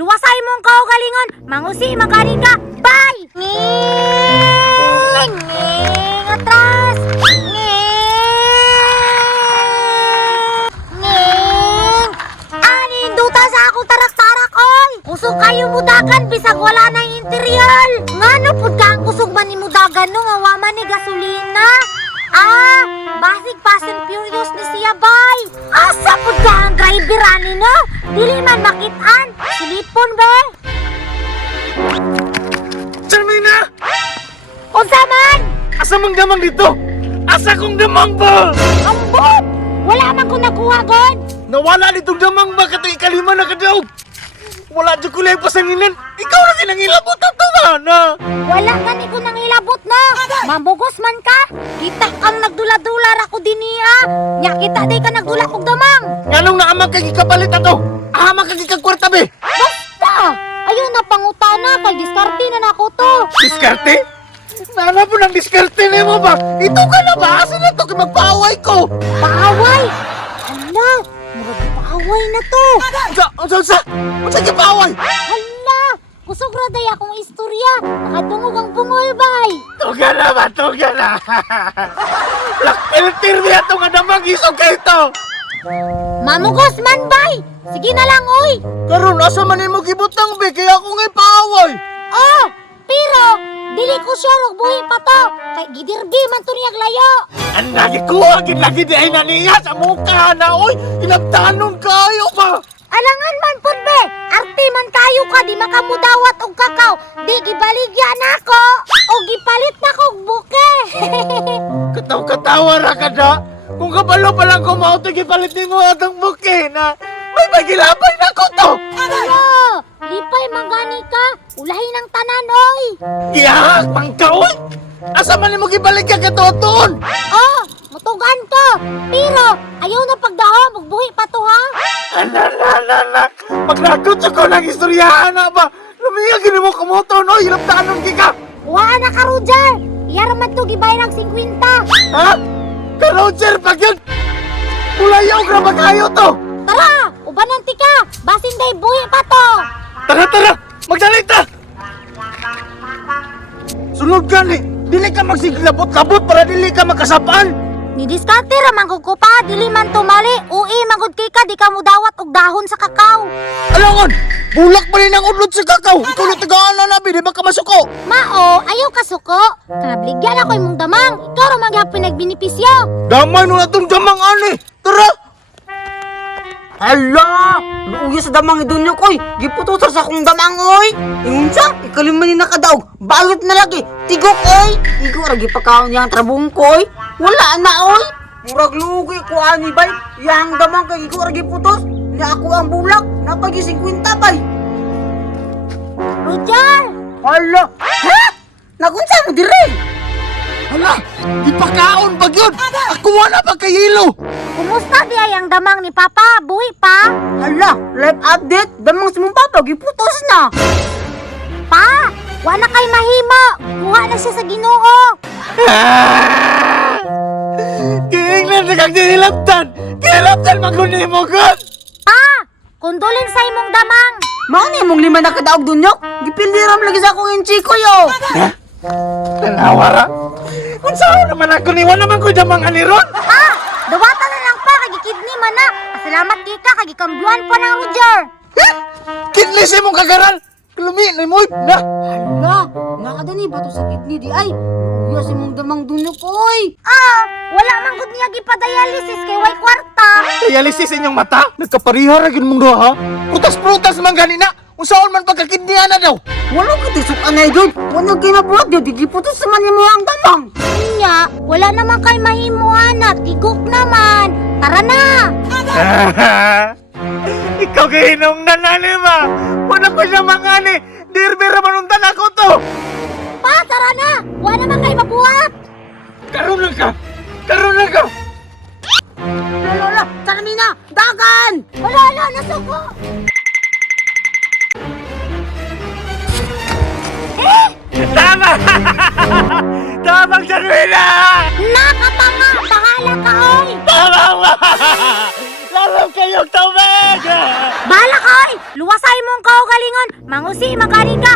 luwasay mong kaugalingon, mangusi magani ka. Bye. Nging, nging, atras. Nging. Ani duta sa ako tarak-tarak oy. Kusog kayo mudagan bisag wala na interior. Ngano pud ka ang kusog man ni mudagan no nga wa man ni gasolina? Ah, basig Fast and Furious ni siya bay. Asa pud ka ang driver ani no? Dili man makit-an. Silipon be. Charmina! Unsa man? Asa mang damang dito? Asa kong damang ba? Ambot! Wala man ko nakuha god. Nawala nitong damang ba katong ikalima na kadaog? Wala dyan ko lang pasanginan. Ikaw na kinangilabot ang tawana. Wala gani ko nang ilabot na. Mambugos man ka. Kita kang nagdula-dular ako diniya. Nya kita di ka nagdula og damang. Nganong naamang kang ikapalit ato? Ahamang kang ikagkwarta be. Basta! Ayaw na pangutana kay diskarte na nako to. Diskarte? Nana po ng diskarte na mo ba? Ito ka na ba? Asa na to? Magpaaway ko. Paaway! Hala! Murag paaway na to. Unsa ka paaway? Hala! Kusog ra day akong istorya. Nakadungog ang bungol bay. Tuga na ba? Tuga na. Lakpiltir niya ito nga namang isog kayo to. Mamugos man bay. Sige na lang oy. Karon asa man mo gibutang be kaya ako ngay paaway. Oh! Pero dili ko sure og buhi pa to. Kay gidirbi man to niyag layo. Ang nagikuha gid lagi di ay naniya sa mukha na oy. Inagtanon kayo ba? Alangan man pud be. Arte man kayo ka di makamudawat og kakao. Di gibaligya nako. O gipalit na kog buke. Katawa ra ka da. Kung kabalo pa lang ko mauto gipalit nimo atong buke na may pagilapay na ko to. Hala! Lipay mangani ka. Ulahin ang tanan oy. Gihahak pang ka oy. Asa man nimo gibalik ka katuon? Oh, mutugan ko. Pero ayaw na pagdahom og buhi pa to ha. Ala. Magnakot sa ko ng istoryahan na ba? Lumiya gini mo kumoto no. Hilaptanon ka. Wa na ka Roger. Iyara man to gibayad ng 50. Ha? Ka-Roger pag yun! Ulayaw ka ba kayo to? Tara, ubanan ti ka. Basin day buhi pa to. Tara! Magdalit ta! Sunod ka ni! Dili ka magsiglabot-labot para dili ka makasapaan! Ni diskarte ra man ko pa, dili man to mali. Ui magud kay ka di ka mudawat og dahon sa kakao. Alangon! Bulak pa rin ang udlot sa kakao! Ikaw na tagaan na nabi, di ba ka masuko? Mao, ayaw ka suko. Kanabligyan ako imong damang. Ikaw ra magyapon nagbinipisyo. Damay nung natong damang ani! Tara! Hala! Luuya sa damang idunyo koy! Giputusar sa akong damang oy! Ingunsa? Ikalima ni nakadaog! Balot na lagi! Tigok oy! Igo ra gipakaon yang trabong koy! Wala na oy! Murag lugi ko ani bay! Yang damang kay igo ra giputos! Nya ako ang bulak! Napagi 50 bay! Roger! Hala! Ha? Nagunsa mo dire? Hala! Di pa kaon ba yun? Ako wala pa kayilo! Kumusta di ay ang damang ni Papa? Buhi pa? Hala! Live update! Damang si mong papa giputos na! Pa! Wa na kay mahimo! Kuha na siya sa Ginoo! Kiingnan sa kang dinilaptan! Kinilaptan magunin mo God! Pa! Kondolin sa imong damang! Mao ni mong lima na kadaog dunyok! Gipildiram lagi sa akong inchiko yo! Tanawara? Kung saan naman ako niwan naman ko damang aniron? Pa! Dawata na lang pa! Kagikidni man na! Salamat kay ka! Kagikambyuhan pa ng Roger! Kidlis mong kagaral! Kalumi na mo na! Hala! Nakada ni bato sa kidney di ay! Luya si mong damang dunyok oy! Ah! Wala man gud niya gipadialysis kay way kwarta! Dialysis inyong mata? Nagkapariha ra gyud mong duha ha? Prutas-prutas man ganina! Unsaon man pagkakidnihan na daw? Wala ka tisok anay dun! Wala kayo na buhat yun! Digiputos naman yung mga ang damang! Nya, wala naman kay mahimuan na, tigok naman. Tara na! Ikaw kahinong nanani ma! Wala ko siya mangani! Dirbira manuntan ako to! Pa, tara na! Wala naman kay mabuhat! Karoon lang ka! Karoon lang ka! Lola! Sarami na! Dagan! Wala, nasuko! Tama! Tamang Janwila! Nakatanga! Bahala ka, oy! Tama ba? Lalam kayong tubig! Bahala ka, oy! Luwasay mong kaugalingon, mangusi magani ka.